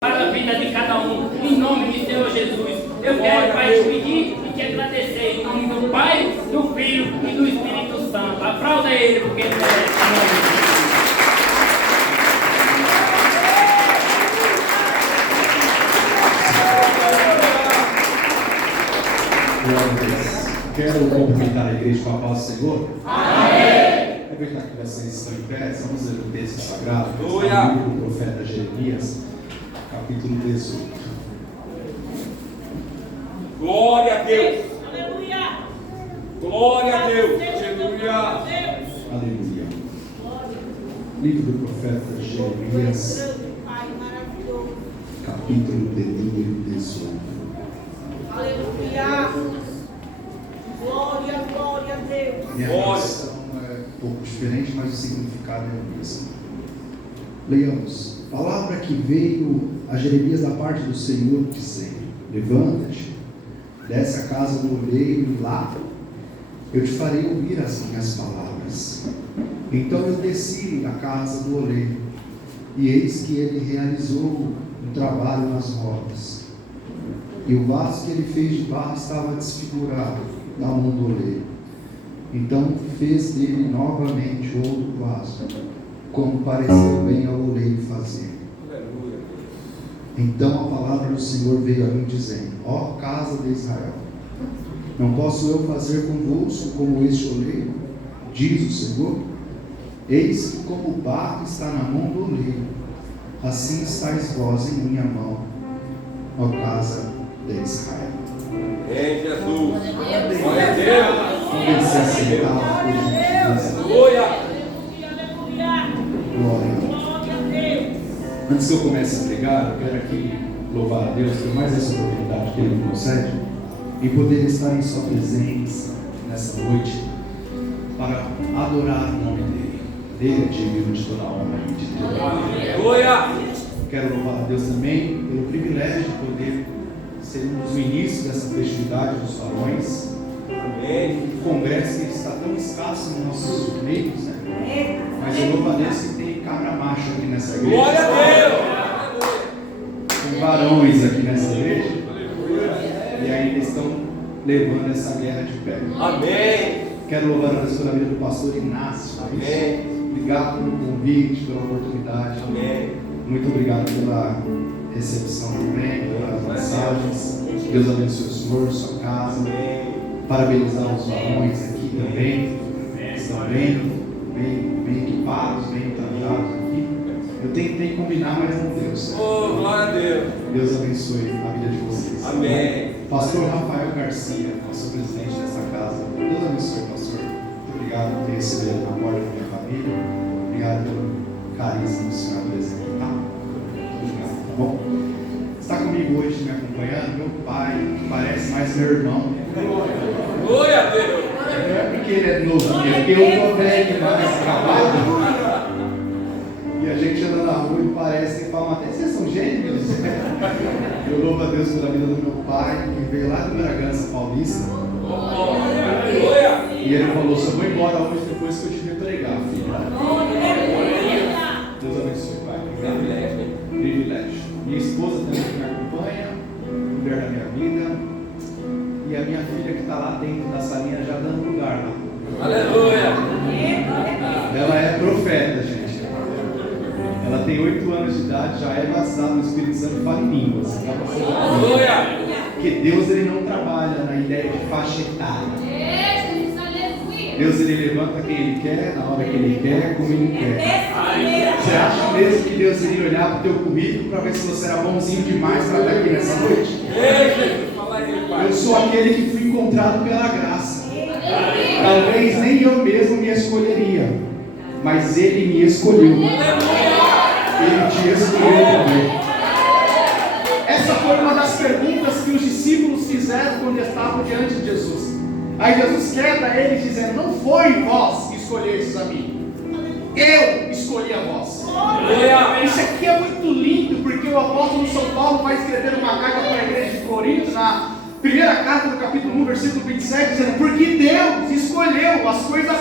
para a vida de cada um, em nome de Senhor Jesus. Eu quero, Pai, te pedir e te agradecer em nome do Pai, do Filho e do Espírito Santo. Aplauda Ele, porque Ele merece. Quero cumprimentar a igreja com a paz do Senhor. Amém. Aproveitar que vocês estão em pé, vamos ler o texto sagrado do livro do profeta Jeremias, capítulo 18. Glória a Deus. Aleluia. Glória a Deus. Aleluia. Aleluia. Livro do profeta Jeremias, capítulo de número 18. Aleluia. Glória, glória a Deus. Minha versão é um pouco diferente, mas o significado é o mesmo. Leamos. Palavra que veio a Jeremias da parte do Senhor, dizendo: levanta-te, desce à casa do oleiro e lá eu te farei ouvir as minhas palavras. Então eu desci da casa do oleiro, e eis que ele realizou um trabalho nas rodas, e o vaso que ele fez de barro estava desfigurado da mão do oleiro. Então fez dele novamente outro vaso, como pareceu bem ao oleiro fazer. Então a palavra do Senhor veio a mim dizendo: ó casa de Israel, não posso eu fazer convosco como este oleiro? Diz o Senhor. Eis que como o barro está na mão do oleiro, assim estáis vós em minha mão, ó casa de Israel. Em Jesus. Glória a Deus. Vamos se assentar, por gentileza. Glória. Glória. Antes que eu comece a pregar, eu quero aqui louvar a Deus por mais essa oportunidade que Ele me concede, em poder estar em Sua presença nessa noite, para adorar o nome dEle. Dele é digno de toda a honra e de toda a glória. Glória. Quero louvar a Deus também pelo privilégio de poder sermos o início dessa festividade dos salões. Amém. O congresso que está tão escasso nos nossos meios, né? Mas eu louvo a Deus que tem cabra macho aqui nessa igreja. Glória a Deus. Tem varões aqui nessa igreja. E ainda estão levando essa guerra de pé. Amém. Quero louvar a Deus pela vida do pastor Inácio. Amém. Obrigado pelo convite, pela oportunidade. Amém. Muito obrigado pela recepção do prêmio, pelas mensagens. Deus abençoe o senhor, sua casa. Parabenizar os varões aqui também. Estão bem equipados, bem tratados aqui. Eu tentei combinar, mas não deu certo. Oh, glória a Deus. Deus abençoe a vida de vocês. Amém. Pastor Rafael Garcia, nosso presidente dessa casa. Deus abençoe, pastor. Muito obrigado por ter recebido na porta da minha família. Obrigado pelo carisma do senhor presente. Tá? Obrigado, tá bom? Está comigo hoje me acompanhando meu pai, que parece mais meu irmão. Glória a Deus. Não é porque ele é novo, é porque eu estou velho demais, acabado. E a gente anda na rua e parece que fala: vocês são gêmeos? Eu louvo a Deus pela vida do meu pai, que veio lá de Bragança Paulista. Glória. E ele falou: só vou embora hoje depois que eu te ver pregar, filho. Deus abençoe, pai. Privilégio. Minha esposa também que me acompanha, mulher da minha vida. E a minha filha que está lá dentro da salinha já dando lugar lá. Aleluia. Ela é profeta, gente. Ela tem 8 anos de idade, já é batizada no Espírito Santo e fala em línguas. Glória. Porque Deus ele não trabalha na ideia de faixa etária. Deus ele levanta quem ele quer, na hora que ele quer, como ele quer. Você acha mesmo que Deus iria olhar para o teu currículo para ver se você era bonzinho demais para estar aqui nessa noite? Eu sou aquele que fui encontrado pela graça. Talvez nem eu mesmo me escolheria, mas Ele me escolheu. Ele te escolheu também. Essa foi uma das perguntas que os discípulos fizeram quando estavam diante de Jesus. Aí Jesus quebra eles dizendo: não foi vós que escolhestes a mim, eu escolhi a vós. Isso aqui é muito lindo, porque o apóstolo São Paulo vai escrever uma carta para a igreja de Corinto, na primeira carta do capítulo 1, versículo 27, dizendo: porque Deus escolheu as coisas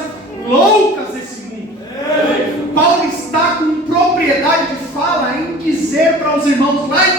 loucas desse mundo. Paulo está com propriedade de fala em dizer para os irmãos lá em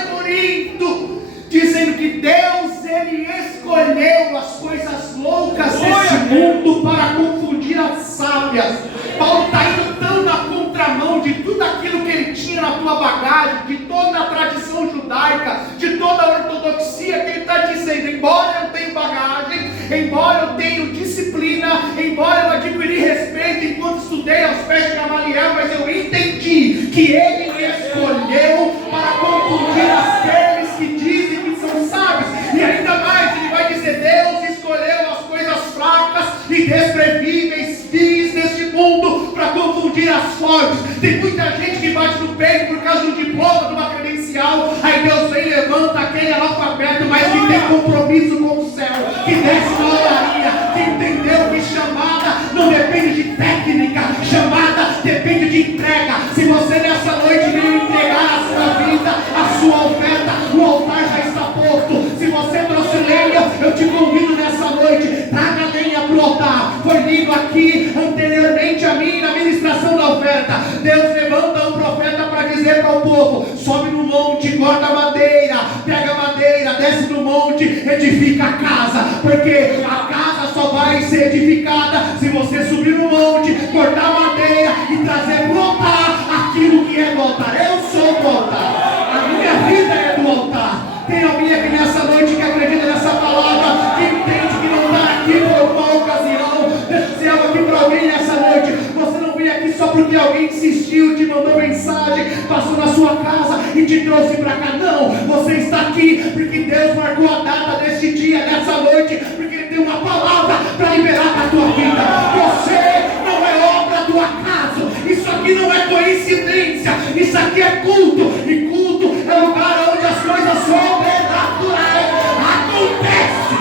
desprevíveis fins neste mundo para confundir as fortes. Tem muita gente que bate no peito por causa de um diploma, de uma credencial. Aí Deus vem e levanta aquele analfabeto, mas que tem compromisso com o céu, que desce na oraria, que entendeu que chamada não depende de técnica, chamada depende de entrega. Se você nessa noite veio entregar a sua vida, a sua oferta, o altar já está posto. Se você trouxe lenha, eu te convido nessa noite, traga lenha para o altar. Foi lido aqui anteriormente a mim na ministração da oferta. Deus levanta um profeta para dizer para o povo: sobe no monte, corta a madeira, pega a madeira, desce no monte, edifica a casa, porque a casa só vai ser edificada se você subir no monte, cortar a madeira e trazer para o altar aquilo que é do altar. Eu sou do altar, a minha vida é do altar. Tem alguém aqui nessa noite que acredita nessa palavra, que entende que não está aqui por uma ocasião? Deixa eu dizer algo aqui para alguém nessa noite. Você não veio aqui só porque alguém insistiu, te mandou mensagem, passou na sua casa e te trouxe para cá. Não, você está aqui porque Deus marcou a data deste dia, dessa noite, porque Ele tem uma palavra para liberar para a tua vida. Você não é obra do acaso. Isso aqui não é coincidência. Isso aqui é culto. E culto é lugar onde as coisas sobrenaturais acontecem.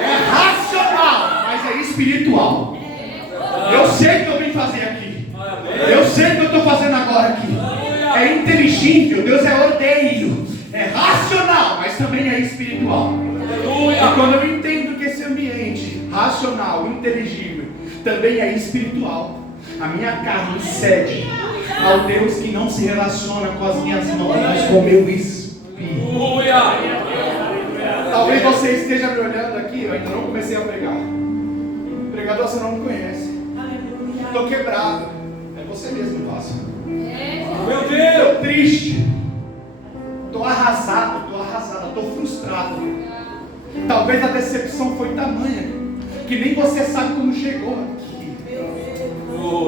É racional, mas é espiritual. Eu sei o que eu vim fazer aqui. Eu sei o que eu estou fazendo agora aqui. É inteligível, Deus é ordeiro. É racional, mas também é espiritual. E quando eu entendo que esse ambiente racional, inteligível, também é espiritual, a minha carne cede ao Deus que não se relaciona com as minhas mãos, mas com o meu espírito. Talvez você esteja me olhando aqui, eu ainda não comecei a pregar. Pregador, você não me conhece. Estou quebrado. É você mesmo, Vasco. Meu Deus! Estou triste. Estou arrasado, estou frustrado. Talvez a decepção foi tamanha que nem você sabe como chegou aqui.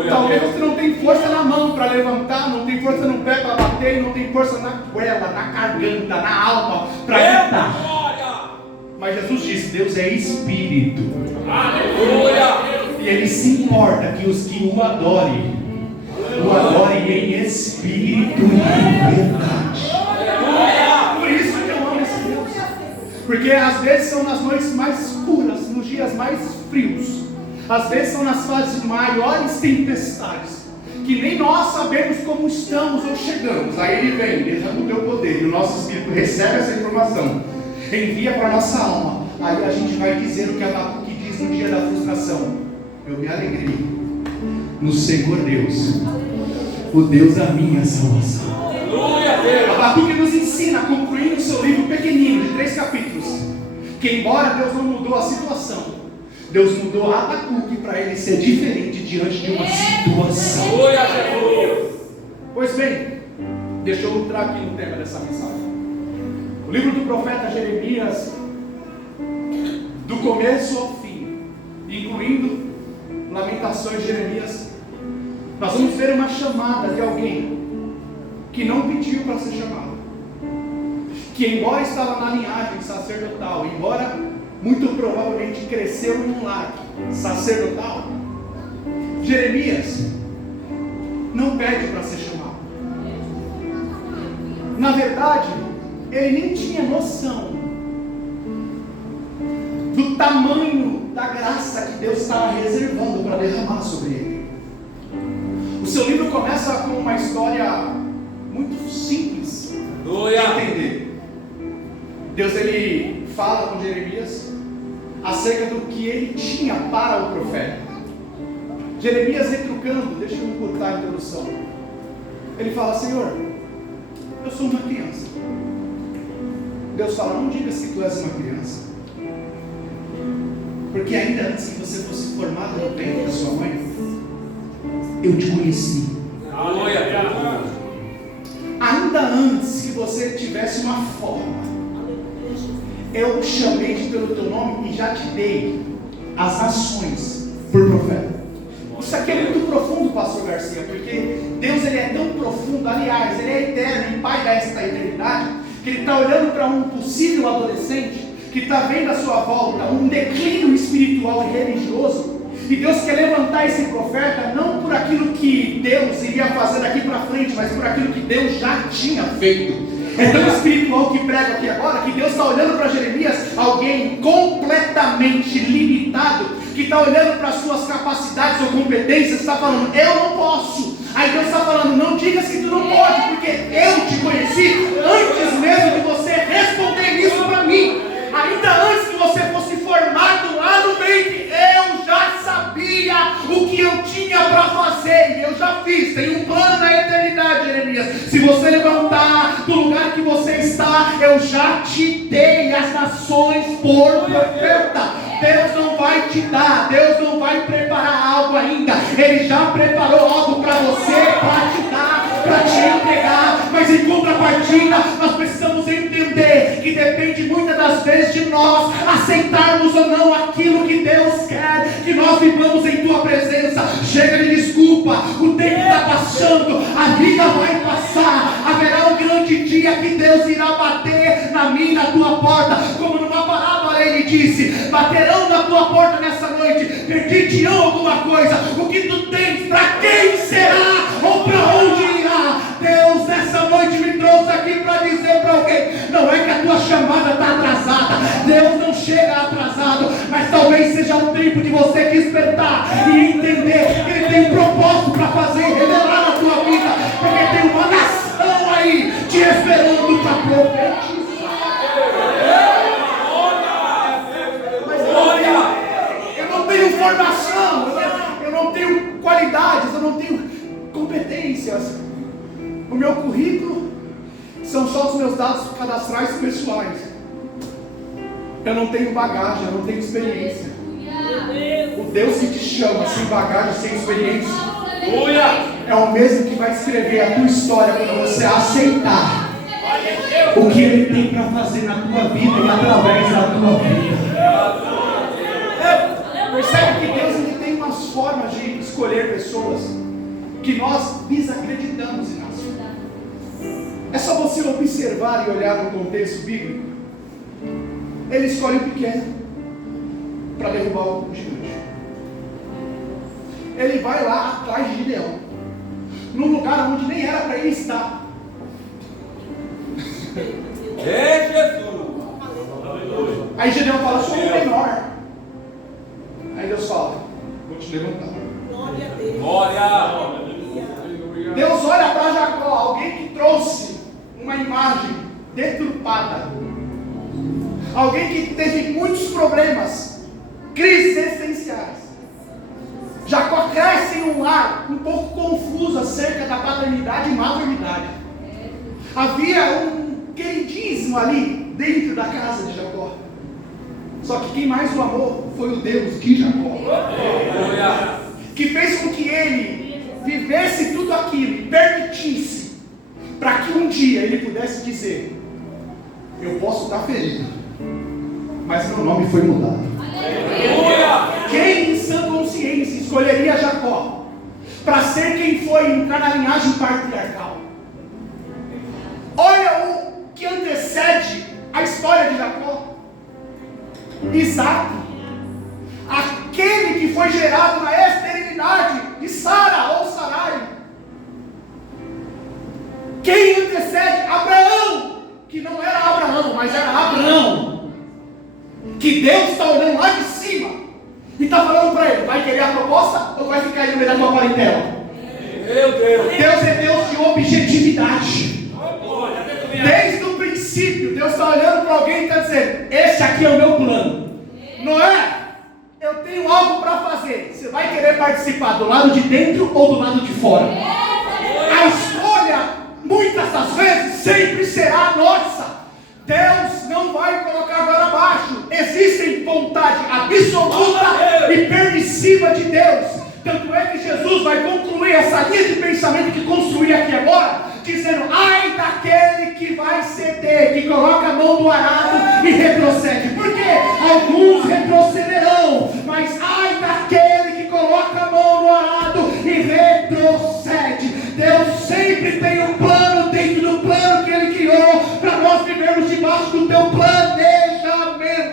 Talvez você não tem força na mão para levantar, não tem força no pé para bater, não tem força na goela, na garganta, na alma para gritar. Mas Jesus disse: Deus é Espírito. Aleluia! E Ele se importa que os que o adorem em espírito e em verdade. Por isso que eu amo esse Deus. Porque às vezes são nas noites mais escuras, nos dias mais frios, às vezes são nas fases maiores tempestades, que nem nós sabemos como estamos ou chegamos. Aí Ele vem, derrama o teu poder, e o nosso espírito recebe essa informação, envia para a nossa alma. Aí a gente vai dizer o que Abacuque diz no dia da frustração: eu me alegrei no Senhor Deus, o Deus da minha salvação. Abacuque nos ensina, concluindo o seu livro pequenino de 3 capítulos, que embora Deus não mudou a situação, Deus mudou Abacuque para ele ser diferente diante de uma situação. Pois bem, deixa eu entrar aqui no tema dessa mensagem. O livro do profeta Jeremias, do começo ao fim, incluindo Lamentações de Jeremias, nós vamos ver uma chamada de alguém que não pediu para ser chamado, que embora estava na linhagem sacerdotal, embora muito provavelmente cresceu em um lar sacerdotal, Jeremias não pede para ser chamado. Na verdade, ele nem tinha noção do tamanho da graça que Deus estava reservando para derramar sobre ele. O seu livro começa com uma história muito simples de entender. Deus ele fala com Jeremias acerca do que ele tinha para o profeta. Jeremias retrucando, deixa eu encurtar a introdução. Ele fala: Senhor, eu sou uma criança. Deus fala: não diga se tu és uma criança, porque ainda antes que você fosse formado no ventre da sua mãe, eu te conheci. Ainda antes que você tivesse uma forma, eu chamei-te pelo teu nome e já te dei as nações por profeta. Isso aqui é muito profundo, pastor Garcia, porque Deus ele é tão profundo, aliás, ele é eterno, e Pai desta eternidade, que ele está olhando para um possível adolescente que está vendo à sua volta um declínio espiritual e religioso, e Deus quer levantar esse profeta não por aquilo que Deus iria fazer daqui para frente, mas por aquilo que Deus já tinha feito. É tão espiritual que prega aqui agora, que Deus está olhando para Jeremias, alguém completamente limitado, que está olhando para as suas capacidades ou competências, está falando, eu não posso. Aí Deus está falando, não digas que tu não pode, porque eu te conheci antes mesmo de você responder isso para mim. Ainda antes que você fosse formado lá no ventre, eu já sabia o que eu tinha para fazer, e eu já fiz. Tem um plano na eternidade, Jeremias. Se você levantar do lugar que você está, eu já te dei as nações por profeta. Deus não vai te dar, Deus não vai preparar algo ainda. Ele já preparou algo para você, para te dar, para te entregar. Mas em contrapartida, nós precisamos entender que depende muitas das vezes de nós aceitarmos ou não aquilo que Deus quer que nós vivamos em tua presença. Chega de desculpa, o tempo está passando, a vida vai passar. Haverá um grande dia que Deus irá bater na minha e na tua porta, como numa parábola ele disse: baterão na tua porta nessa noite, perder-te-ão alguma coisa, o que tu tens, para quem será ou para onde irá? Deus nessa noite me trouxe aqui para dizer para alguém, não é que a tua chamada está atrasada, Deus não chega atrasado, mas talvez seja o tempo de você despertar e entender que Ele tem um propósito para fazer, revelar na tua vida, porque tem uma nação aí te esperando para profetizar. Eu não tenho formação, eu não tenho qualidades, eu não tenho competências. O meu currículo são só os meus dados cadastrais pessoais. Eu não tenho bagagem, eu não tenho experiência. O Deus que te chama sem bagagem, sem experiência, é o mesmo que vai escrever a tua história quando você aceitar o que Ele tem para fazer na tua vida e através da tua vida. Percebe que Deus ele tem umas formas de escolher pessoas que nós desacreditamos em nós. É só você observar e olhar no contexto bíblico. Ele escolhe o pequeno para derrubar o gigante. Ele vai lá atrás de Gideão, num lugar onde nem era para ele estar. Jesus! Aí Gideão fala, sou o menor. Aí Deus fala, vou te levantar. Glória a Deus. Glória! Deus olha para Jacó, alguém que trouxe uma imagem deturpada, alguém que teve muitos problemas, crises existenciais. Jacó cresce em um lar um pouco confuso acerca da paternidade e maternidade. Havia um queridismo ali dentro da casa de Jacó. Só que quem mais o amou foi o Deus de Jacó, que fez com que ele vivesse tudo aquilo e permitisse para que um dia ele pudesse dizer: eu posso estar ferido, mas meu nome foi mudado. Quem em sã consciência escolheria Jacó para ser quem foi entrar na linhagem patriarcal? Olha o que antecede a história de Jacó. Isaac, aquele que foi gerado na esterilidade de Sara ou Sarai. Quem antecede? Abraão, que não era Abraão, mas era Abraão, que Deus está olhando lá de cima e está falando para ele: vai querer a proposta ou vai ficar aí no meio da tua parentela? Meu Deus! Deus é Deus de objetividade. Desde o princípio, Deus está olhando para alguém e está dizendo: esse aqui é o meu plano. Não é? Eu tenho algo para fazer. Você vai querer participar do lado de dentro ou do lado de fora? A escolha, muitas das vezes, sempre será nossa. Deus não vai colocar agora abaixo. Existe vontade absoluta e permissiva de Deus. Tanto é que Jesus vai concluir essa linha de pensamento que construí aqui agora, dizendo: ai daquele que vai ceder, que coloca a mão no arado e retrocede. Por quê? Alguns retrocederão, mas ai daquele que coloca a mão no arado e retrocede. Deus sempre tem um plano dentro do plano que Ele criou, para nós vivermos debaixo do teu planejamento.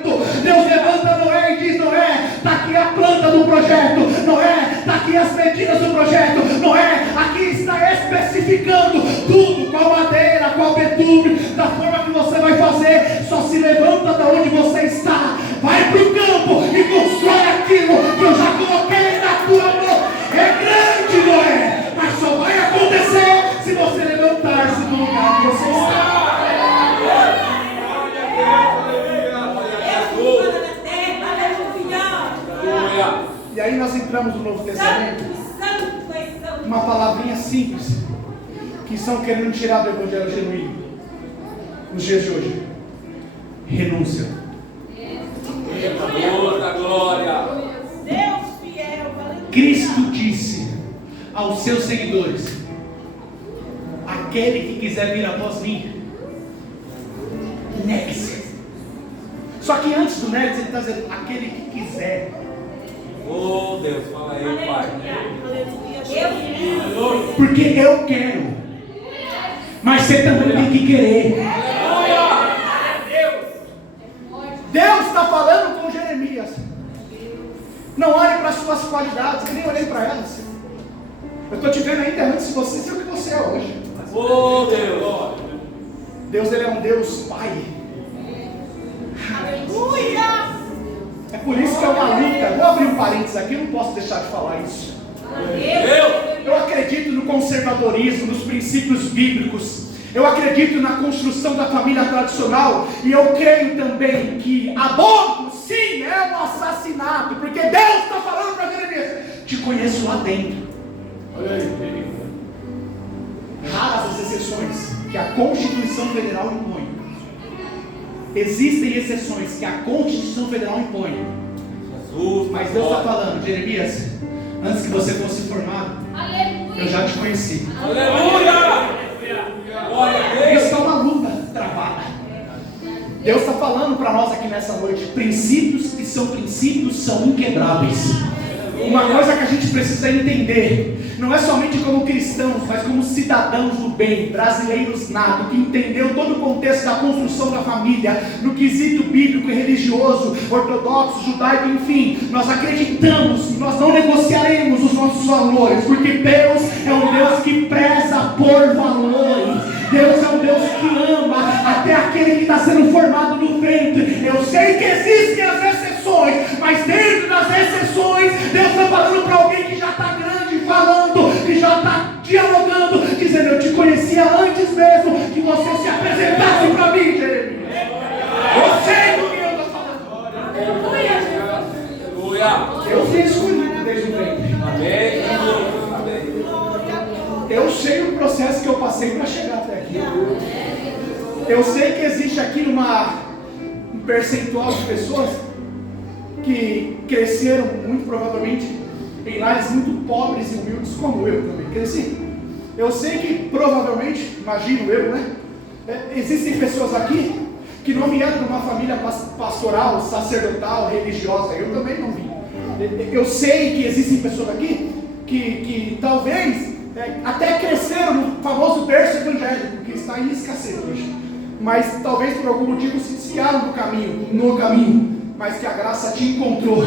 especificando tudo, qual madeira, qual betume, da forma que você vai fazer. Só se levanta da onde você está, vai para o campo e constrói aquilo que eu já coloquei na tua mão. É grande, Noé, mas só vai acontecer se você levantar-se do lugar que você está. E aí nós entramos no Novo Testamento, uma palavrinha simples, que estão querendo tirar do Evangelho genuíno, nos dias de hoje: renúncia. Glória. Deus fiel. Cristo disse aos seus seguidores: aquele que quiser vir após mim, negue-se. Só que antes do negue-se, ele está dizendo: aquele que quiser. Oh Deus, fala aí, Pai. Porque eu quero, mas você também tem que querer. Deus está falando com Jeremias: não olhe para as suas qualidades, eu nem olhei para elas. Eu estou te vendo ainda antes de você ser o que você é hoje. Oh Deus. Deus, ele é um Deus Pai. Aleluia! É por isso que é uma luta. Vou abrir um parênteses aqui, eu não posso deixar de falar isso. Eu acredito no conservadorismo, nos princípios bíblicos. Eu acredito na construção da família tradicional. E eu creio também que aborto, sim, é um assassinato. Porque Deus está falando para Jeremias: te conheço lá dentro. Olha aí. Raras as exceções que a Constituição Federal impõe. Existem exceções que a Constituição Federal impõe. Jesus, Mas Deus está falando: Jeremias, antes que você fosse formado, eu já te conheci. Aleluia. Glória a Deus Deus. está uma luta travada. Deus está falando para nós aqui nessa noite: princípios que são princípios são inquebráveis. Uma coisa que a gente precisa entender, não é somente como cristãos, mas como cidadãos do bem, brasileiros nato, que entendeu todo o contexto da construção da família, no quesito bíblico e religioso, ortodoxo, judaico, enfim. Nós acreditamos, nós não negociaremos os nossos valores, porque Deus é um Deus que preza por valores. Deus é um Deus que ama até aquele que está sendo formado no ventre. Eu sei que existem as exceções, mas dentro das exceções, Deus está falando para alguém que já está grande, falando, que já está dialogando, dizendo: eu te conhecia antes mesmo que você se apresentasse para mim, Jeremias. Eu sei do que eu estou falando. Aleluia. Eu fui escolhido desde o ventre. Amém. Eu sei o processo que eu passei para chegar até aqui. Eu sei que existe aqui um percentual de pessoas que cresceram muito provavelmente em lares muito pobres e humildes, como eu também cresci. Eu sei que provavelmente, imagino eu, né? Existem pessoas aqui que não vieram de uma família pastoral, sacerdotal, religiosa. Eu também não vim. Eu sei que existem pessoas aqui que talvez até cresceram no famoso berço evangélico, que está em escassez hoje, mas talvez por algum motivo se desviaram no caminho, mas que a graça te encontrou.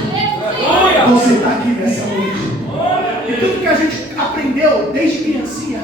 Você está aqui nessa noite. E tudo que a gente aprendeu desde criancinha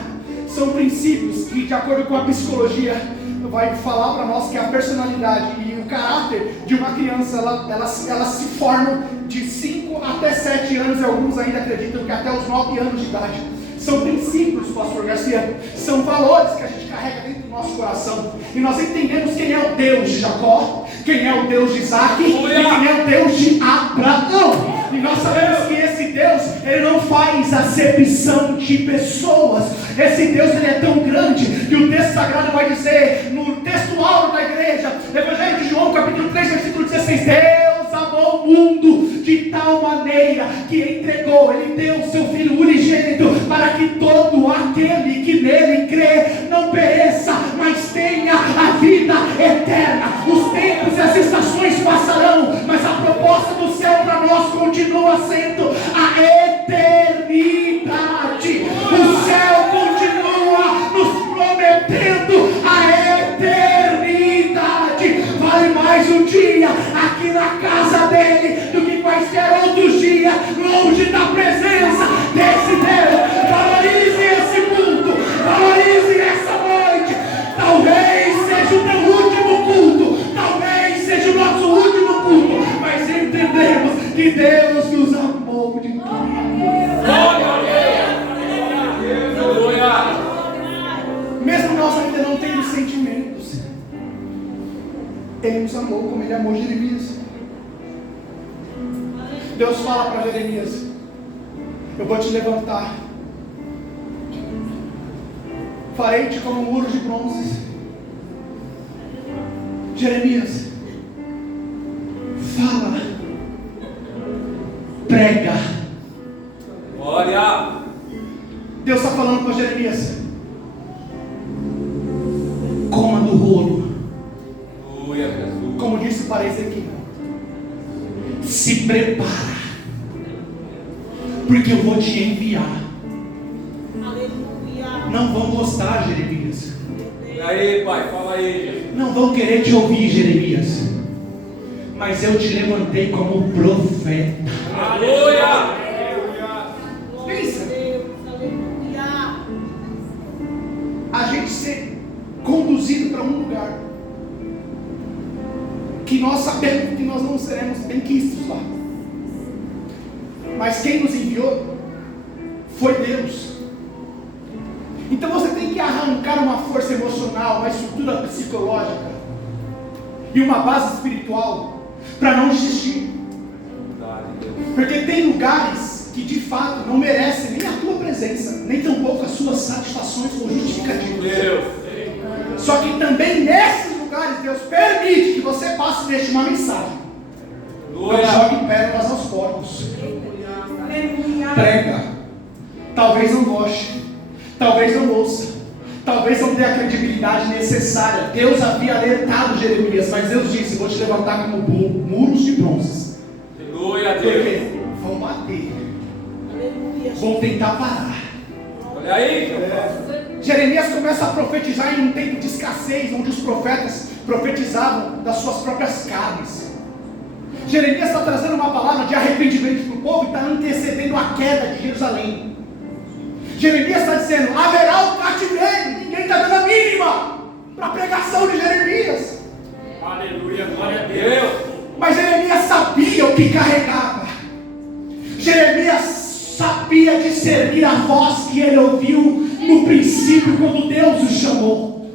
são princípios que, de acordo com a psicologia, vai falar para nós que a personalidade e o caráter de uma criança, elas se formam de 5 até 7 anos, e alguns ainda acreditam que até os 9 anos de idade. São princípios, pastor Garcia, são valores que a gente carrega dentro do nosso coração. E nós entendemos quem é o Deus de Jacó, quem é o Deus de Isaac e quem é o Deus de Abraão. E nós sabemos que esse Deus, ele não faz acepção de pessoas. Esse Deus, ele é tão grande que o texto sagrado vai dizer, no texto áureo da igreja, Evangelho de João, capítulo 3, versículo 16, Deus amou o mundo de tal maneira que entregou, ele deu o seu Filho unigênito, para que todo aquele que nele crê não pereça, mas tenha a vida eterna. Os tempos e as estações passarão, mas a proposta do céu para nós continua sendo a eternidade. O céu continua nos prometendo a eternidade. Vale mais um dia aqui na casa dele do que quaisquer outros dias longe da presença desse Deus. Valorize esse mundo, valorize ainda não tendo sentimentos, Ele nos amou como Ele amou Jeremias. Deus fala para Jeremias: eu vou te levantar, farei-te como um muro de bronze. Jeremias, fala, prega. Glória. Deus está falando para Jeremias: coma do rolo. Aleluia, Jesus. Como disse para Ezequiel, se prepara, porque eu vou te enviar. Aleluia. Não vão gostar, Jeremias. E aí, pai, fala aí, Jesus. Não vão querer te ouvir, Jeremias. Mas eu te levantei como profeta. Aleluia. Pensa, Aleluia. a gente ser conduzido para um lugar que nós sabemos que nós não seremos benquistos lá. Mas quem nos enviou foi Deus. Então você tem que arrancar uma força emocional, uma estrutura psicológica e uma base espiritual para não desistir. Porque tem lugares que de fato não merecem nem a tua presença, nem tampouco as suas satisfações ou justificativas. Só que também nesses lugares Deus permite que você passe neste uma mensagem. Não jogue pérolas aos porcos. Prega. Talvez não goste, talvez não ouça, talvez não dê a credibilidade necessária. Deus havia alertado Jeremias, mas Deus disse: vou te levantar como muros de bronze. Aleluia, Deus. Porque vão bater, vão tentar parar. Olha aí, meu. Jeremias começa a profetizar em um tempo de escassez, onde os profetas profetizavam das suas próprias carnes. Jeremias está trazendo uma palavra de arrependimento para o povo e está antecedendo a queda de Jerusalém. Jeremias está dizendo: haverá o cativeiro. Ninguém está dando a mínima para a pregação de Jeremias. Aleluia, glória a Deus. Mas Jeremias sabia o que carregava. Jeremias sabia discernir a voz que ele ouviu no princípio, quando Deus o chamou.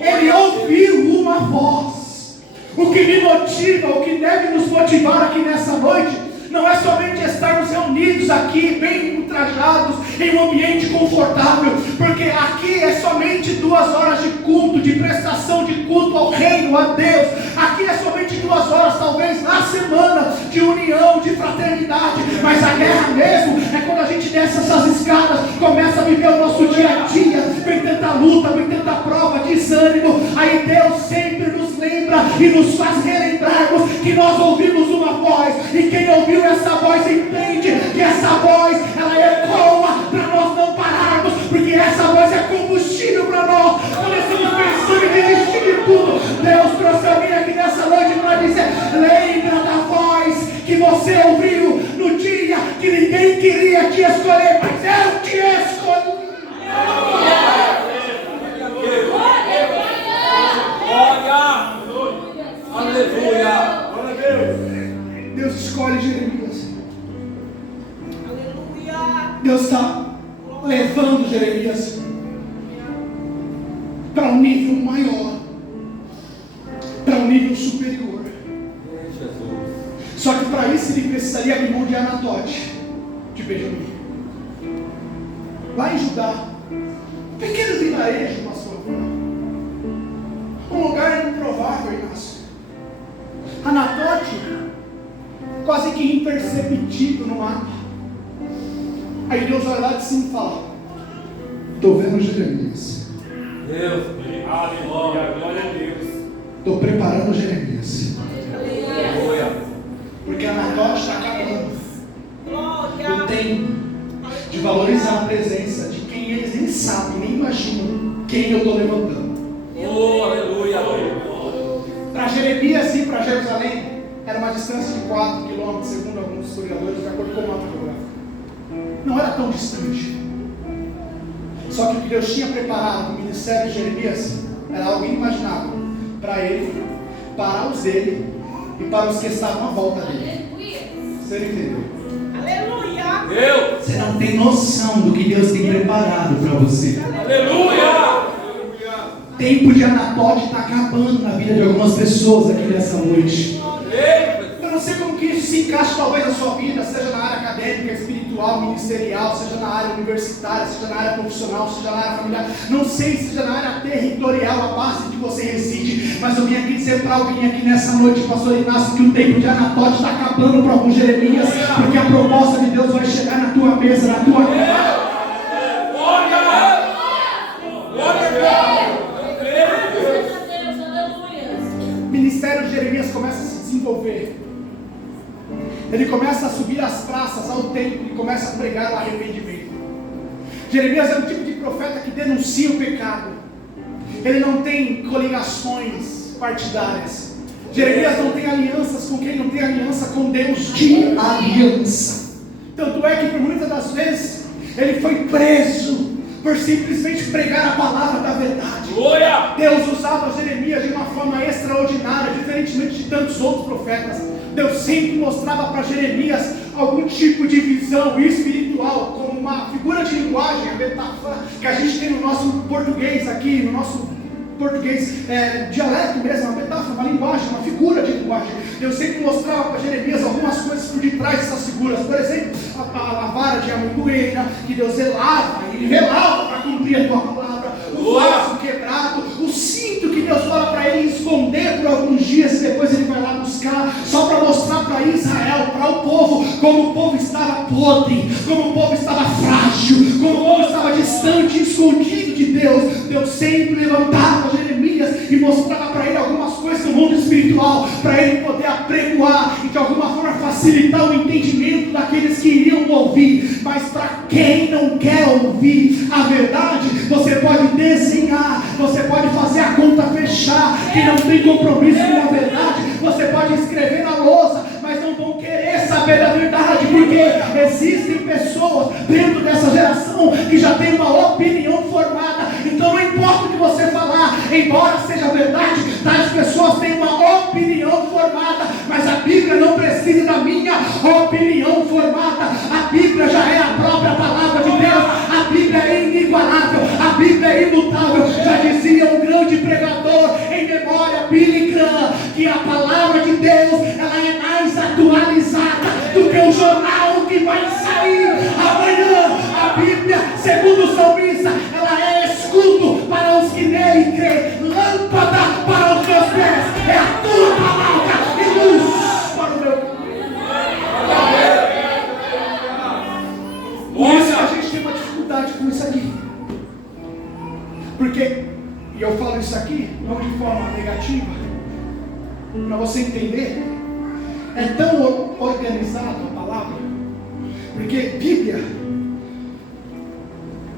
Ele ouviu uma voz. O que me motiva, o que deve nos motivar aqui nessa noite, não é somente estarmos reunidos aqui, bem trajados, em um ambiente confortável, porque aqui é somente 2 horas de culto, de prestação de culto ao reino, a Deus. Aqui é somente 2 horas, talvez, na semana, de união, de fraternidade. Mas a guerra mesmo é quando a gente desce essas escadas, começa a viver o nosso dia a dia, vem tanta luta, vem tanta prova, desânimo. Aí Deus sempre nos lembra e nos faz relembrarmos que nós ouvimos uma voz, e quem ouviu essa voz entende que essa voz, ela ecoa para nós não pararmos, porque essa voz é combustível para nós. Quando estamos pensando em desistir de tudo, Deus trouxe alguém aqui nessa noite para dizer: lembra da voz que você ouviu no dia que ninguém queria te escolher, mas eu te escolhi. Aleluia. Deus escolhe Jeremias. Aleluia. Deus está levando Jeremias para um nível maior, para um nível superior. Jesus. Só que para isso ele precisaria abrir mão de Anatote, de Benjamim. Lá em Judá, pequeno vilarejo, pastor, um lugar improvável, Inácio. Anatote, quase que imperceptível no mapa. Aí Deus olha lá de cima e fala: estou vendo Jeremias. Deus. Aleluia, glória a Deus. Estou preparando Jeremias. Aleluia. Porque Anatote está acabando. O Glória. tempo de valorizar a presença de quem eles nem sabem, nem imaginam quem eu estou levantando. Oh, aleluia. Para Jeremias ir para Jerusalém era uma distância de 4 quilômetros, segundo alguns historiadores, de acordo com o mapa geográfico. Não era tão distante. Só que o que Deus tinha preparado para o ministério de Jeremias era algo inimaginável para ele, para os dele e para os que estavam à volta dele. Você entendeu? Aleluia. Deus. Você não tem noção do que Deus tem preparado para você. Aleluia. tempo de Anatote está acabando na vida de algumas pessoas aqui nessa noite. Eu não sei como que isso se encaixa talvez na sua vida, seja na área acadêmica, espiritual, ministerial, seja na área universitária, seja na área profissional, seja na área familiar, não sei, seja na área territorial, a base que você reside, mas eu vim aqui dizer para alguém aqui nessa noite, pastor Inácio, que o tempo de Anatote está acabando para algum Jeremias, porque a proposta de Deus vai chegar na tua mesa, na tua casa. O ministério de Jeremias começa a se desenvolver. Ele começa a subir as praças ao templo e começa a pregar o arrependimento. Jeremias é um tipo de profeta que denuncia o pecado. Ele não tem coligações partidárias. Jeremias não tem alianças com quem não tem aliança com Deus de aliança. Tanto é que por muitas das vezes ele foi preso por simplesmente pregar a palavra da verdade. Deus usava Jeremias de uma forma extraordinária, diferentemente de tantos outros profetas. Deus sempre mostrava para Jeremias algum tipo de visão espiritual, como uma figura de linguagem, a metáfora que a gente tem no nosso português aqui, no nosso português dialeto mesmo, uma metáfora, uma linguagem, uma figura de linguagem. Deus sempre mostrava para Jeremias algumas coisas por detrás dessas figuras. Por exemplo, a vara de amendoeira, que Deus zelava e velava para cumprir a tua palavra, o vaso quebrado, o cinto que Deus fala para ele esconder por alguns dias e depois ele vai lá buscar, só para mostrar para Israel, para o povo, como o povo estava podre, como o povo estava frágil, como o povo estava distante, escondido de Deus. Deus sempre levantava Jeremias e mostrava para ele algumas coisas do mundo espiritual, para ele poder apregoar e de alguma forma facilitar o entendimento daqueles que iriam ouvir. Mas para quem não quer ouvir a verdade, você pode desenhar, você pode fazer a conta fechar. Quem não tem compromisso com a verdade, você pode escrever na lousa, mas não vão querer saber da verdade, porque existem pessoas dentro dessa geração que já tem uma opinião formada. Então não importa o que você falar, embora seja verdade, tais pessoas têm uma opinião formada, mas a Bíblia não precisa da minha opinião formada. A Bíblia já é a própria palavra de Deus. A Bíblia é inigualável, a Bíblia é imutável. Já dizia um grande pregador em memória, Billy Graham, que a palavra de Deus ela é mais atualizada do que o jornal que vai sair amanhã. A Bíblia, segundo o salmista, ela é escudo para os que nele creem, lâmpada para os meus pés, é a tua palavra e luz para o meu. Por isso que a gente tem uma dificuldade com isso aqui, porque, e eu falo isso aqui não de forma negativa, para você entender, é tão organizado a palavra, porque Bíblia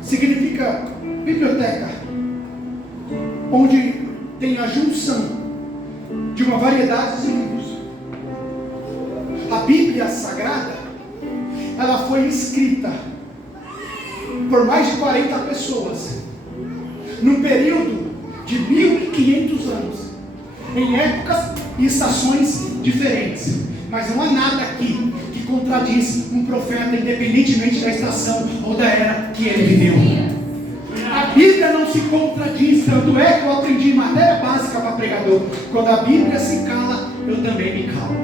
significa biblioteca, onde tem a junção de uma variedade de livros. A Bíblia Sagrada, ela foi escrita por mais de 40 pessoas, num período de 1500 anos, em épocas e estações diferentes. Mas não há nada aqui que contradiz um profeta, independentemente da estação ou da era que ele viveu. A Bíblia não se contradiz, tanto é que eu aprendi matéria básica para pregador. Quando a Bíblia se cala, eu também me calo.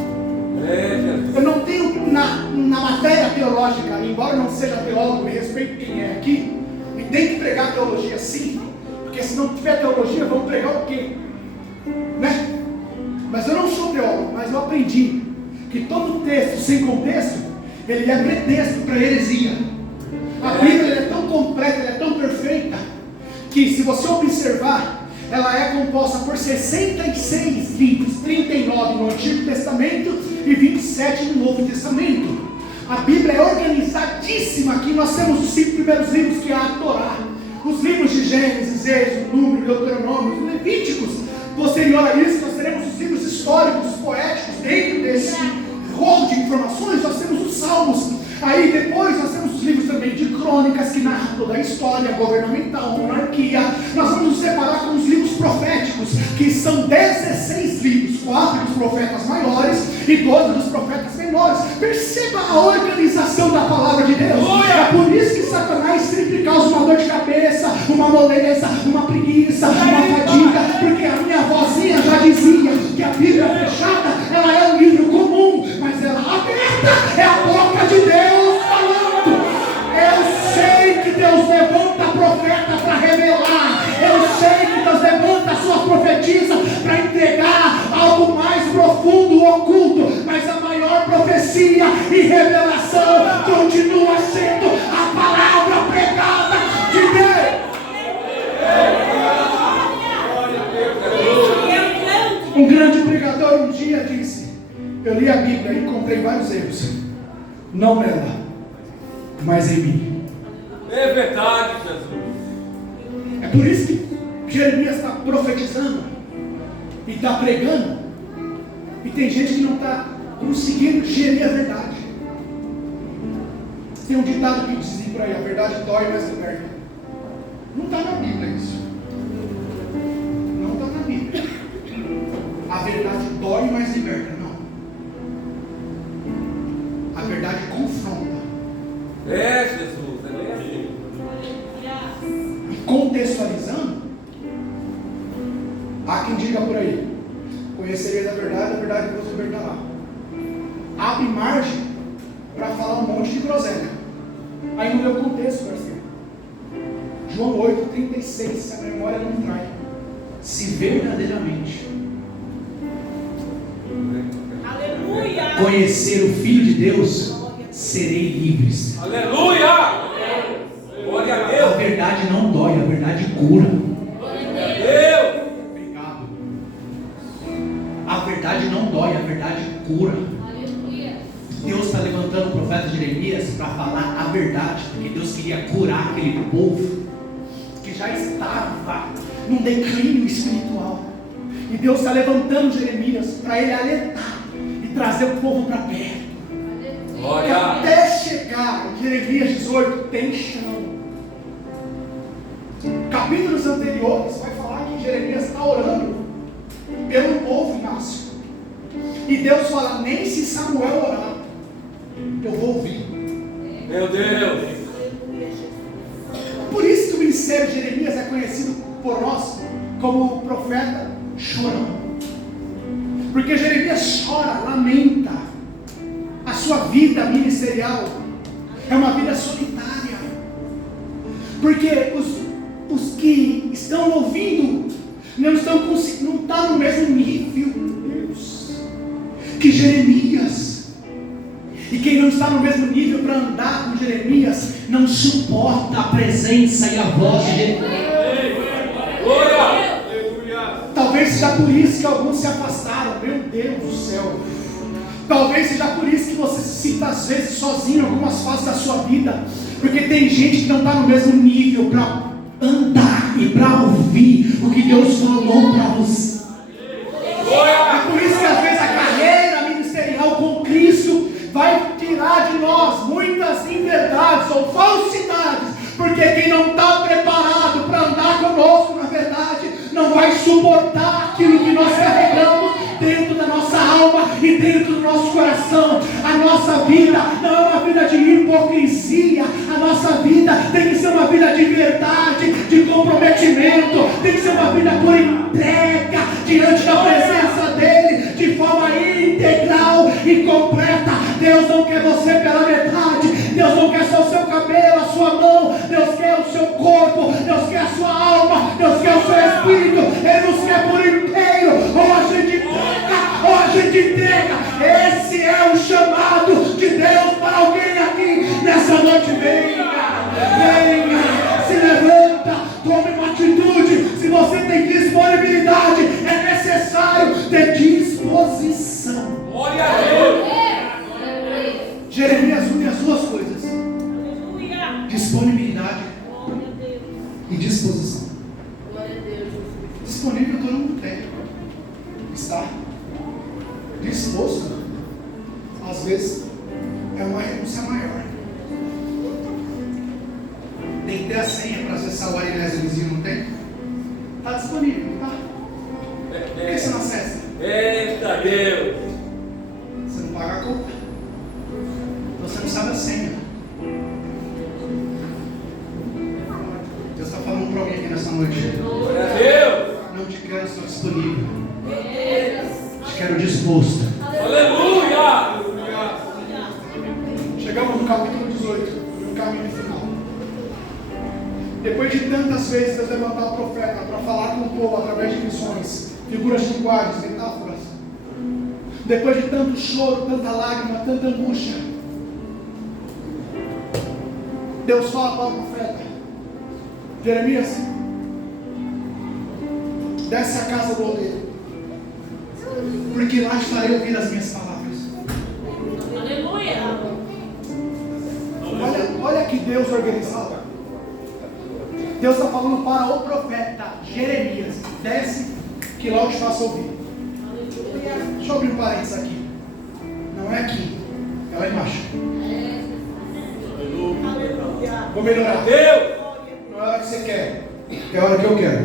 Eu não tenho na matéria teológica, embora não seja teólogo, e respeito quem é aqui, e tem que pregar teologia sim, porque se não tiver teologia, vamos pregar o quê? Né? Mas eu não sou teólogo, mas eu aprendi que todo texto sem contexto, ele é pretexto para heresia. A Bíblia é tão completa, ela é tão perfeita, que se você observar, ela é composta por 66 livros, 39 no Antigo Testamento e 27 no Novo Testamento. A Bíblia é organizadíssima. Aqui nós temos os 5 primeiros livros, que é a Torá, os livros de Gênesis, Êxodo, Número, Deuteronômio, Levíticos. Posterior a isso, nós teremos os livros históricos, poéticos. Dentro desse rol de informações, nós temos os Salmos. Aí depois nós temos os livros também de crônicas, que narram toda a história governamental, monarquia. Nós vamos nos separar com os livros proféticos, que são 16 livros, 4 dos profetas maiores e 12 dos profetas menores. Perceba a organização da palavra de Deus. É por isso que Satanás sempre causa uma dor de cabeça, uma moleza, uma preguiça, uma fadiga. Bíblia fechada, ela é um livro comum, mas ela aberta é a boca de Deus falando. Eu sei que Deus levanta profeta para revelar. Eu sei que Deus levanta suas profetisas para entregar algo mais profundo, oculto. Mas a maior profecia e revelação continua sendo a palavra pregada de Deus. Um grande pregador um dia disse: eu li a Bíblia e encontrei vários erros, não nela, mas em mim. É verdade, Jesus. É por isso que Jeremias está profetizando e está pregando, e tem gente que não está conseguindo gerir a verdade. Tem um ditado que diz por aí: a verdade dói, mas liberta. Não está na Bíblia isso. Não está na Bíblia. A verdade dói, mas liberta. Não. A verdade confronta. É, Jesus, é bem assim. E contextualizando, há quem diga por aí: conhecereis a verdade vos libertará. Abre margem para falar um monte de groselha. Aí no meu contexto, parceiro, João 8,36, se a memória não trai, se verdadeiramente Aleluia. conhecer o Filho de Deus, serei livres. Aleluia! Glória a A Deus! verdade não dói, a verdade cura. Glória a Deus! Obrigado. A verdade não dói, a verdade cura. Deus está levantando o profeta Jeremias para falar a verdade, porque Deus queria curar aquele povo que já estava num declínio espiritual. E Deus está levantando Jeremias para ele alertar e trazer o povo para perto. E Glória! até chegar em Jeremias 18, tem chão. Capítulos anteriores vai falar que Jeremias está orando pelo povo, Inácio. E Deus fala: nem se Samuel orar, eu vou ouvir. Meu Deus! Por isso que o ministério de Jeremias é conhecido por nós como o profeta chorão. Porque Jeremias chora, lamenta. A sua vida ministerial é uma vida solitária. Porque os que estão ouvindo não estão no mesmo nível, Deus, que Jeremias. E quem não está no mesmo nível para andar com Jeremias não suporta a presença e a voz de Jeremias. Glória! Talvez seja por isso que alguns se afastaram. Meu Deus do céu. Talvez seja por isso que você se sinta às vezes sozinho em algumas fases da sua vida. Porque tem gente que não está no mesmo nível para andar e para ouvir o que Deus falou para você. É por isso que às vezes a carreira ministerial com Cristo vai tirar de nós muitas inverdades ou falsidades, porque quem não está preparado para andar conosco na verdade, não vai suportar aquilo que nós carregamos dentro da nossa alma e dentro do nosso coração. A nossa vida não é uma vida de hipocrisia, a nossa vida tem que ser uma vida de verdade, de comprometimento, tem que ser uma vida por entrega diante da presença dele, de forma integral e completa. Deus não quer você pela metade, Deus não quer só o seu cabelo, a sua mão, Deus quer o seu corpo, Deus quer a sua alma, Deus quer o seu espírito, Ele nos quer por inteiro. Ou a gente entrega, ou a gente entrega. Esse é o chamado de Deus para alguém aqui nessa noite. Venha, se levanta, tome uma atitude. Se você tem disponibilidade, é necessário ter disposição. Glória a Deus! Jeremias une as duas coisas: Aleluia. disponibilidade Glória a Deus. e disposição. Disponível todo mundo tem. Está disposto, às vezes é uma renúncia maior. Tem que ter a senha para acessar o Arinés vizinho, não tem? Está disponível, tá? Por que você não acessa? Eita Deus! Você não paga a conta. Você não sabe a senha. Deus está falando para alguém aqui nessa noite. Glória a Deus! Não te quero, estou disponível. quero disposto. Aleluia. Chegamos no capítulo 18, no caminho final. Depois de tantas vezes Deus levantar o profeta para falar com o povo através de visões, figuras de linguagens, metáforas, depois de tanto choro, tanta lágrima, tanta angústia, Deus fala para o profeta: Jeremias, desce à casa do oleiro, porque lá estarei ouvindo as minhas palavras. Aleluia. Olha que Deus organizado. Deus está falando para o profeta Jeremias: desce, que logo te faça ouvir. Deixa eu abrir um parênteses aqui. Não é aqui, é lá embaixo. Aleluia. Vou melhorar. Deus. Não é a hora que você quer, é a hora que eu quero.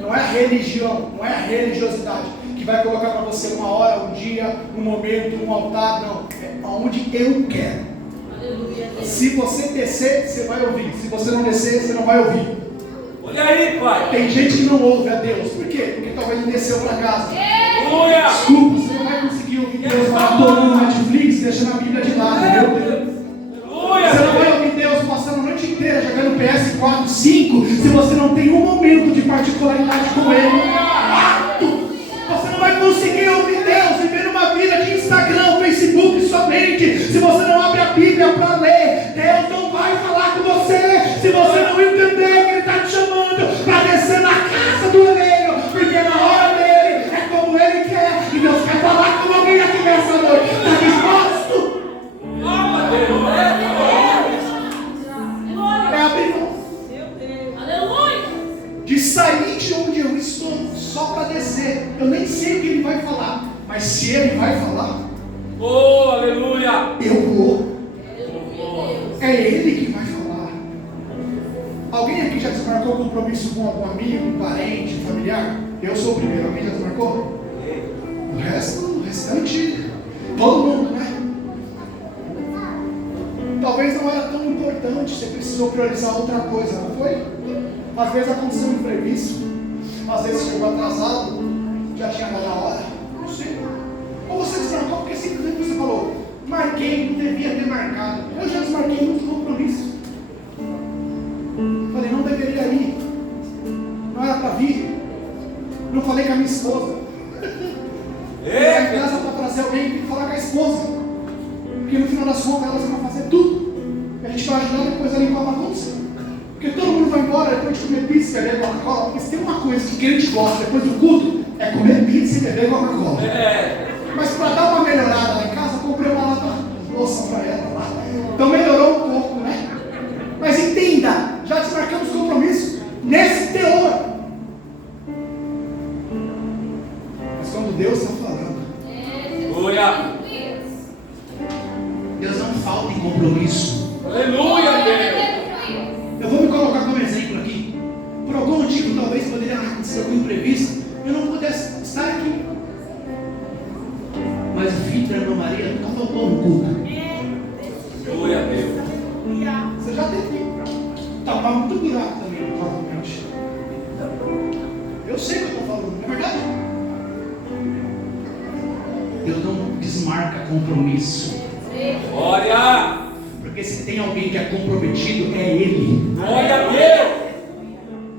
Não é a religião, não é a religiosidade que vai colocar para você uma hora, um dia, um momento, um altar. Não, é aonde eu quero. Se você descer, você vai ouvir. Se você não descer, você não vai ouvir. Olha aí, Pai. Tem gente que não ouve a Deus. Por quê? Porque talvez ele desceu para casa. Aleluia. Desculpa, você não vai conseguir ouvir Deus maratonando no Netflix, deixando a Bíblia de lado, entendeu? Você não vai ouvir Deus passando a noite inteira jogando PS4, 5, se você não tem um momento de particularidade com Ele. Você não vai conseguir ouvir Deus viver uma vida de Instagram, Facebook somente, se você não abre a Bíblia para ler. Deus não vai falar com você se você não entender que Ele está te chamando para descer na casa do oleiro, porque na hora dele é como Ele quer, e Deus quer falar com alguém aqui nessa noite. Está disposto? É abrir mão de sair de onde eu estou só para descer. Eu nem sei o que Ele vai falar, mas se Ele vai falar, Oh, aleluia. eu vou. É Ele que vai falar. Alguém aqui já desmarcou compromisso com algum amigo, um parente, um familiar? Eu sou o primeiro. Alguém já desmarcou? O restante, todo mundo, né? Talvez não era tão importante, você precisou priorizar outra coisa, não foi? Às vezes aconteceu um imprevisto, às vezes chegou atrasado, já tinha dado a hora, não sei. Ou você desmarcou porque simplesmente você falou: marquei, não devia ter marcado. Eu já desmarquei muito compromisso. Falei, não deveria ir, não era para vir. Não falei com a minha esposa. Em casa para trazer alguém, tem que falar com a esposa. Porque no final das contas elas vão fazer tudo. E a gente vai ajudar depois a limpar a bagunça. Porque todo mundo vai embora depois de comer pizza e beber Coca-Cola. Porque se tem uma coisa que crente gosta depois do culto, é comer pizza e beber Coca-Cola. Mas para dar uma melhorada lá em casa, eu comprei uma lata de louça para ela lá. Então melhorou um pouco, né? Mas entenda, já desmarcamos compromisso nesse teor. Mas quando Deus está falando, Aleluia. Deus não falta em compromisso. Aleluia, Deus. Eu vou me colocar como exemplo aqui. Por algum motivo, talvez poderia acontecer algum imprevisto, eu não pudesse estar aqui. Mas o filho da irmã Maria nunca faltou no culto. Aleluia, Deus. você já teve que tapar muito buraco também, provavelmente. Eu sei o que eu estou falando, não é verdade? Deus não desmarca compromisso. Glória. Porque se tem alguém que é comprometido, é Ele. Glória a Deus.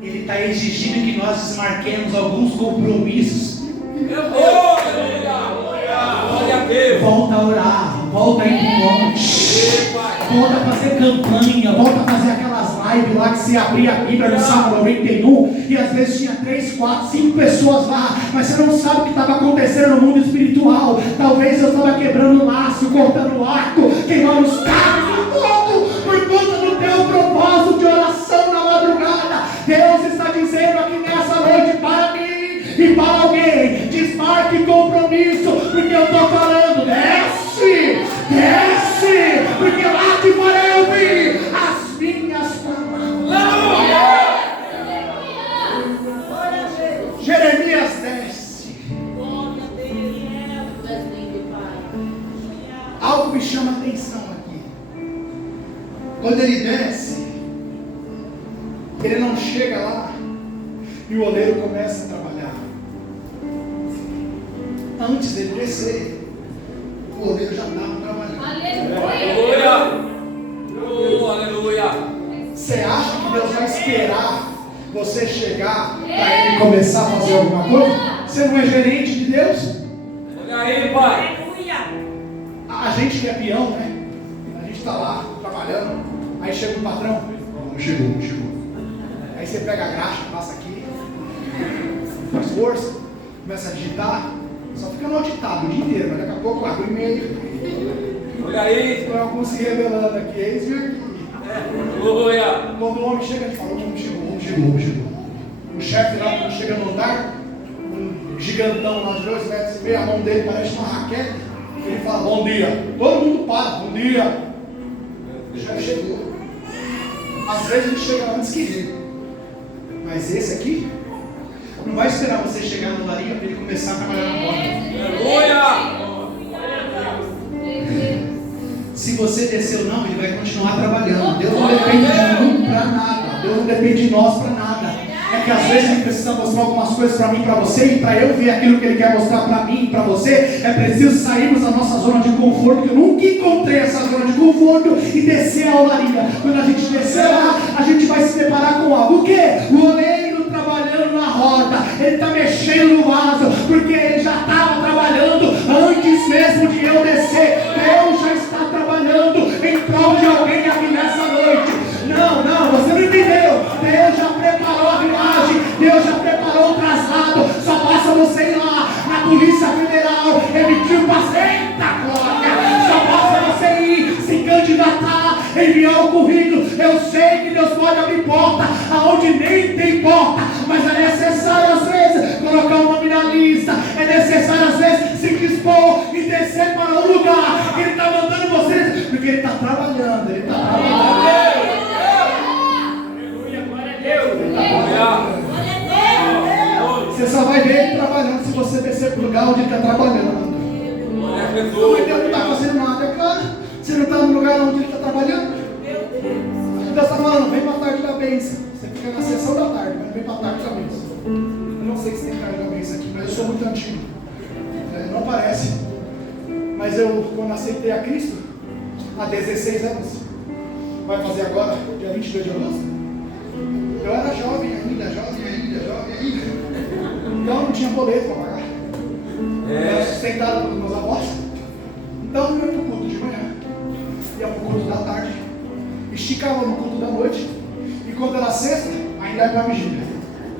Ele está exigindo que nós desmarquemos alguns compromissos. Oh, aleluia. Glória a Deus. Volta a orar, volta a ir para o monte, volta a fazer campanha, volta a fazer aquelas lives lá que você abria a Bíblia no Salmo 91 e às vezes tinha 3, 4, 5 pessoas lá, mas você não sabe o que estava acontecendo no mundo espiritual. Talvez eu estava quebrando o laço, cortando o arco, queimando os carros, tudo por conta do teu propósito de oração na madrugada. Deus está dizendo aqui nessa noite para mim e para alguém: desmarque compromisso, porque eu estou falando, desce, desce, porque lá te farei ouvir as minhas palavras. Jeremias desce. Algo me chama a atenção aqui. Quando ele desce, ele não chega lá e o oleiro começa a trabalhar. antes dele descer, o oleiro já estava trabalhando. Aleluia. Aleluia. Você acha que Deus vai esperar você chegar para ele começar a fazer alguma coisa? Você não é gerente de Deus? Olha aí, pai. Aleluia. A gente que é peão, né? A gente está lá trabalhando, aí chega o patrão, não chegou. Aí você pega a graxa, passa aqui, faz força, começa a digitar, só fica no ditado o dia inteiro, mas daqui a pouco abre o e-mail. Olha aí. Tem alguns se revelando aqui, eis vem aqui. Aleluia. Quando o homem chega, a gente fala, o homem chegou. O chefe lá, quando chega no andar, um gigantão lá de 2 metros e meio, a mão dele parece uma raquete, ele fala, bom dia. Todo mundo para, bom dia. O chefe chegou. Às vezes a gente chega antes que ele. Mas esse aqui, não vai esperar você chegar na olaria para ele começar a trabalhar na porta. Aleluia. Se você descer ou não, ele vai continuar trabalhando. Deus não depende de mim para nada. Deus não depende de nós para nada. É que às vezes ele precisa mostrar algumas coisas para mim, para você, e para eu ver aquilo que ele quer mostrar para mim e para você, é preciso sairmos da nossa zona de conforto, que eu nunca encontrei essa zona de conforto, e descer a olaria. Quando a gente descer lá, a gente vai se deparar com algo. O quê? O oleiro trabalhando na roda, ele está mexendo no vaso, porque ele já estava trabalhando antes mesmo de eu descer. Deus já está trabalhando em prol de alguém aqui nessa noite. Não, você não entendeu. Deus já preparou a viagem, Deus já preparou o traslado. Só basta você ir lá na Polícia Federal, emitir o passe. Glória! Só basta você ir, se candidatar, enviar o currículo. Eu sei que Deus pode abrir porta aonde nem tem porta, mas é necessário às vezes colocar o nome na lista. É necessário às vezes se dispor e descer para um lugar que Ele está mandando vocês, porque Ele está trabalhando. Ele está trabalhando. Você só vai ver ele trabalhando se você descer para o lugar onde ele está trabalhando. Mas Deus não está fazendo nada, é claro. Você não está no lugar onde ele está trabalhando. Deus está falando, vem para a tarde da bênção. Você fica na sessão da tarde, mas vem para a tarde da bênção. Eu não sei se tem tarde da bênção aqui, mas eu sou muito antigo. Não parece. Mas eu, quando aceitei a Cristo, há 16 anos, vai fazer agora, dia 22 de agosto. Eu era jovem ainda. Então não tinha boleto para pagar. Eu era sustentado pelos meus avós. Então eu ia para o culto de manhã, ia para o culto da tarde, esticava no culto da noite, e quando era sexta, ainda ia para a vigília.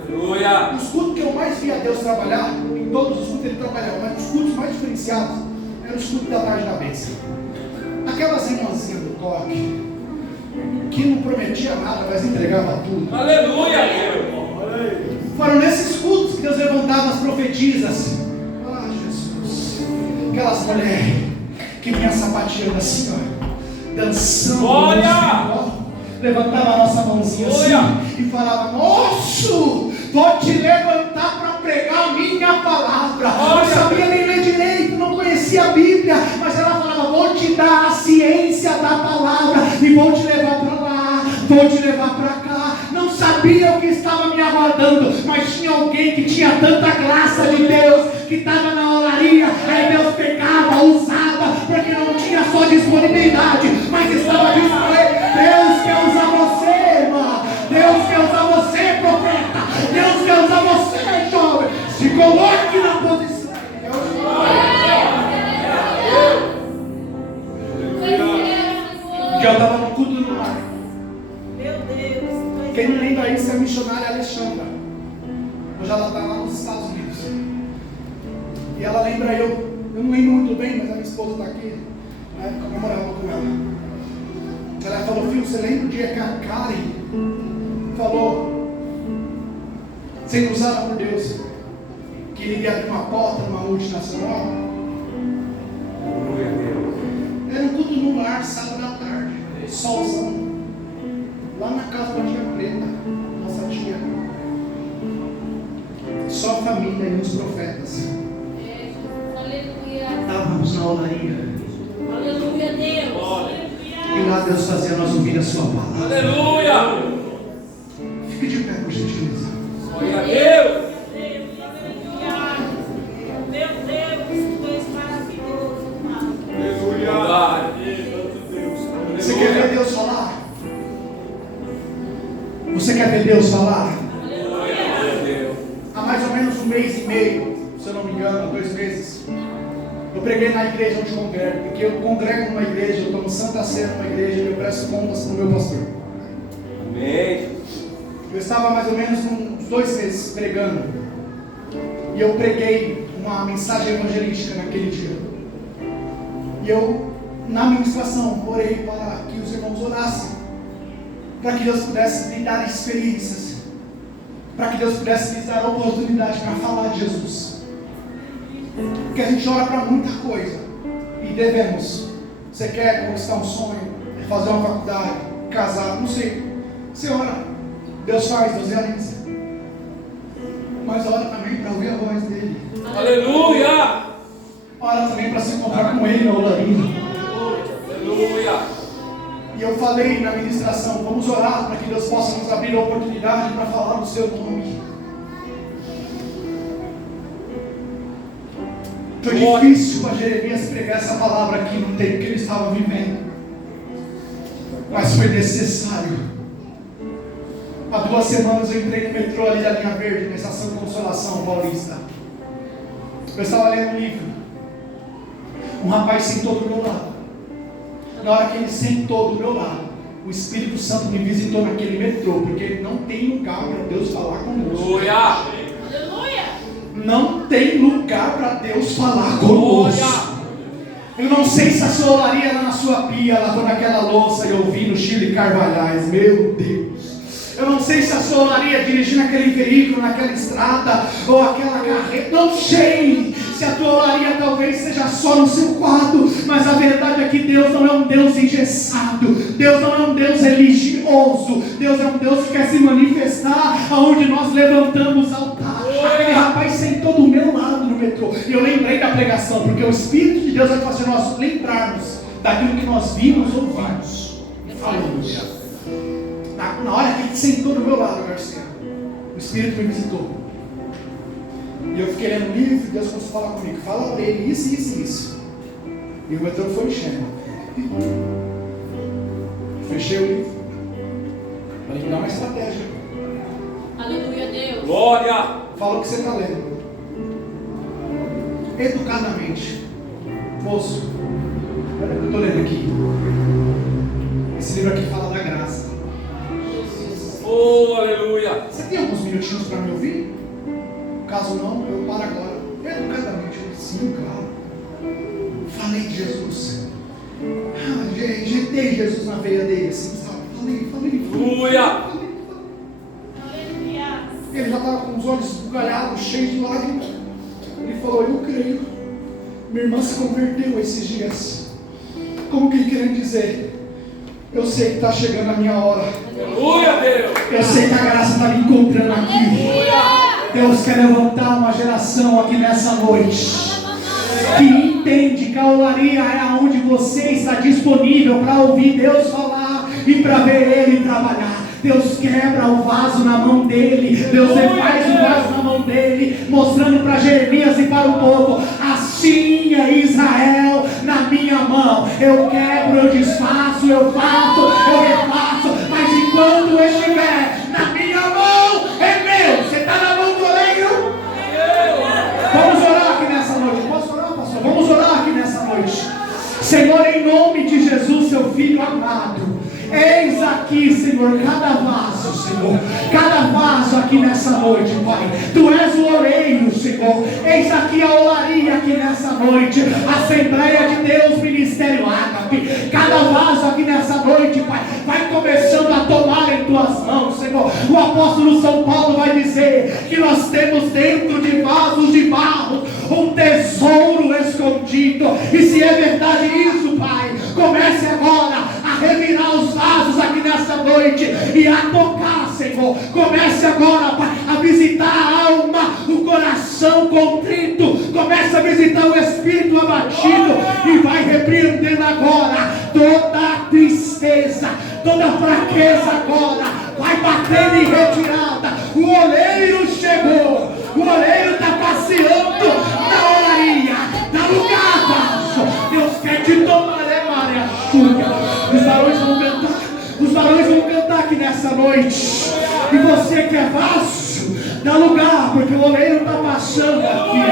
Aleluia. Os cultos que eu mais via Deus trabalhar, em todos os cultos ele trabalhava, mas os cultos mais diferenciados eram os cultos da tarde da bênção. Aquelas irmãzinhas do toque, que não prometia nada, mas entregava tudo. Aleluia. Foram nesses cultos que Deus levantava as profetisas. Ah, Jesus. Aquelas mulheres que vinham sapateando assim, ó, dançando. Glória! Levantava a nossa mãozinha assim e falava: moço, vou te levantar para pregar a minha palavra. Não sabia nem ler direito, não conhecia a Bíblia, mas ela falava: vou te dar a ciência da palavra e vou te levar para lá, vou te levar para cá. Não sabia o que estava me aguardando, mas tinha alguém que tinha tanta graça de Deus, que estava na olaria. Aí Deus pegava, usava, porque não tinha só disponibilidade, mas estava disponível. Deus quer usar você, irmã. Deus quer usar você, profeta. Deus quer usar você, jovem. Se coloque na posição. Já estava no culto do lar. Meu Deus. Quem não lembra isso é a missionária Alexandra. Hoje ela está lá nos Estados Unidos. E ela lembra eu não lembro muito bem, mas a minha esposa está aqui. Na época eu namorava com ela. Ela falou: filho, você lembra o dia que a Karen falou, sendo usada por Deus, que ele ia abrir uma porta numa multinacional? Era um culto no lar, sábado à tarde, solzão, lá na casa da tia Preta, nossa tia. Só a família e os profetas. Estávamos na olaria. Aleluia, Deus. E lá Deus fazia nós ouvir a sua palavra. Aleluia. Fique de pé, por gentileza. Glória a Deus. Meu Deus. Deus falar? Glória a Deus. Há mais ou menos 1 mês e meio, se eu não me engano, 2 meses, eu preguei na igreja onde congrego, porque eu congrego numa igreja, eu tomo Santa Ceia numa igreja e eu presto contas para o meu pastor. Amém. Eu estava mais ou menos uns 2 meses pregando, e eu preguei uma mensagem evangelística naquele dia. E eu, na ministração, orei para que os irmãos orassem, para que Deus pudesse lhe dar experiências, para que Deus pudesse lhes dar oportunidade para falar de Jesus. Porque a gente ora para muita coisa e devemos. Você quer conquistar um sonho, fazer uma faculdade, casar, não sei. Você ora, Deus faz, Deus realiza. Mas ora também para ouvir a voz dele. Aleluia. Ora também para se encontrar com ele na olaria. Aleluia. E eu falei na ministração, vamos orar para que Deus possa nos abrir a oportunidade para falar do seu nome. Foi difícil para Jeremias pregar essa palavra aqui no tempo que ele estava vivendo, mas foi necessário. Há 2 semanas eu entrei no metrô ali da Linha Verde, na Estação Consolação Paulista. Eu estava lendo um livro. Um rapaz sentou do meu lado. Na hora que ele sentou do meu lado, o Espírito Santo me visitou naquele metrô, porque não tem lugar para Deus falar conosco. Aleluia. Não tem lugar para Deus falar conosco. Eu não sei se a sua olaria lá na sua pia, lavando aquela louça e ouvindo Chile Carvalhais, meu Deus. Eu não sei se a sua olaria dirigindo aquele veículo naquela estrada ou aquela carreta, não sei se a tua olaria talvez seja só no seu quarto, mas a verdade é que Deus não é um Deus engessado, Deus não é um Deus religioso, Deus é um Deus que quer se manifestar aonde nós levantamos altar. Aquele rapaz sentou do meu lado no metrô e eu lembrei da pregação, porque o Espírito de Deus vai fazer nós lembrarmos daquilo que nós vimos, ouvimos e falamos. Na hora que ele sentou do meu lado, Garcia, o Espírito me visitou. E eu fiquei lendo o livro e Deus começou a falar comigo. Fala para ele isso, isso e isso. E o metrô foi enchendo. Fechei o livro. Falei que dá uma estratégia. Aleluia, Deus. Glória. Fala o que você está lendo. Educadamente. Moço, olha o que eu estou lendo aqui. Esse livro aqui fala da graça. Oh, aleluia. Você tem alguns minutinhos para me ouvir? Caso não, eu paro agora. Educadamente. Sim, claro. Falei de Jesus. Injetei Jesus na veia dele, assim, sabe? Falei. Aleluia. Ele já estava com os olhos esbugalhados, cheios de lágrimas. Ele falou, eu creio. Minha irmã se converteu esses dias. Como que querendo dizer? Eu sei que está chegando a minha hora. Aleluia, Deus. Eu sei que a graça está me encontrando aqui. Deus quer levantar uma geração aqui nessa noite que entende que a olaria é aonde você está disponível para ouvir Deus falar e para ver Ele trabalhar. Deus quebra o vaso na mão dele. Deus refaz o vaso na mão dele, mostrando para Jeremias e para o povo: assim é Israel na minha mão. Eu quebro, eu desfaço, eu faço, eu refaço, mas enquanto eu estiver na minha mão, é meu. Você está na mão do oleiro? Vamos orar aqui nessa noite. Posso orar, pastor? Vamos orar aqui nessa noite. Senhor, em nome de Jesus, seu Filho amado, eis aqui, Senhor, cada vaso, Senhor, cada vaso aqui nessa noite, Pai. Tu és o oleiro, Senhor. Eis aqui a olaria aqui nessa noite, Assembleia de Deus, Ministério Ágape. Cada vaso aqui nessa noite, Pai, vai começando a tomar em tuas mãos, Senhor. O apóstolo São Paulo vai dizer que nós temos dentro de vasos de barro um tesouro escondido. E se é verdade isso, Pai, comece agora a revirar os vasos aqui nessa noite e a tocar, Senhor. Comece agora, Pai, a visitar a alma, o coração contrito. Comece a visitar o espírito abatido e vai repreendendo agora toda a tristeza, toda a fraqueza agora. Vai batendo em retirada. O oleiro chegou. O oleiro está passeando na olaria. Dá lugar, vaso. Deus quer te tomar, Maria Chúria. Os varões vão cantar aqui nessa noite. E você que é vaso, dá lugar, porque o oleiro está passando aqui.